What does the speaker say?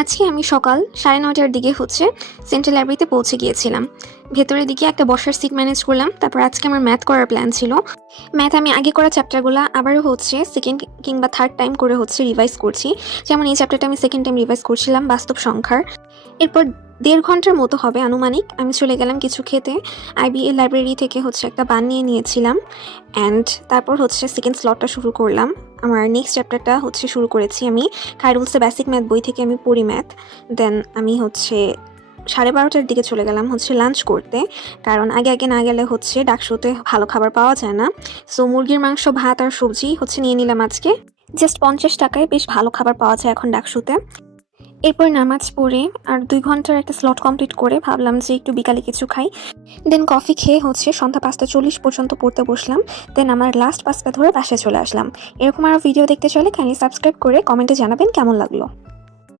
আজকে আমি সকাল সাড়ে নয়টার দিকে হচ্ছে সেন্ট্রাল লাইব্রেরিতে পৌঁছে গিয়েছিলাম। ভেতরের দিকে একটা বসার সিট ম্যানেজ করলাম, তারপর আজকে আমার ম্যাথ করার প্ল্যান ছিল। ম্যাথ আমি আগে করা চ্যাপ্টারগুলো আবারও হচ্ছে সেকেন্ড কিংবা থার্ড টাইম করে হচ্ছে রিভাইজ করছি। যেমন এই চ্যাপ্টারটা আমি সেকেন্ড টাইম রিভাইজ করছিলাম, বাস্তব সংখ্যার। এরপর দেড় ঘণ্টার মতো হবে আনুমানিক, আমি চলে গেলাম কিছু খেতে। আইবিএ লাইব্রেরি থেকে হচ্ছে একটা বান নিয়ে নিয়েছিলাম অ্যান্ড তারপর হচ্ছে সেকেন্ড স্লটটা শুরু করলাম। আমার নেক্সট চ্যাপ্টারটা হচ্ছে শুরু করেছি আমি খায়রুলসে বেসিক ম্যাথ বই থেকে আমি পড়ি ম্যাথ দেন আমি হচ্ছে সাড়ে বারোটার দিকে চলে গেলাম হচ্ছে লাঞ্চ করতে, কারণ আগে আগে না গেলে হচ্ছে ডাকসুতে ভালো খাবার পাওয়া যায় না। সো মুরগির মাংস, ভাত আর সবজি হচ্ছে নিয়ে নিলাম আজকে। জাস্ট পঞ্চাশ টাকায় বেশ ভালো খাবার পাওয়া যায় এখন ডাকশুতে এরপর নামাজ পড়ে আর দুই ঘণ্টার একটা স্লট কমপ্লিট করে ভাবলাম যে একটু বিকালে কিছু খাই। দেন কফি খেয়ে হচ্ছে সন্ধ্যা পাঁচটা চল্লিশ পর্যন্ত পড়তে বসলাম। দেন আমার লাস্ট পাঁচটা ধরে বাসায় চলে আসলাম। এরকম আরও ভিডিও দেখতে চলে কাইন্ডলি সাবস্ক্রাইব করে কমেন্টে জানাবেন কেমন লাগল।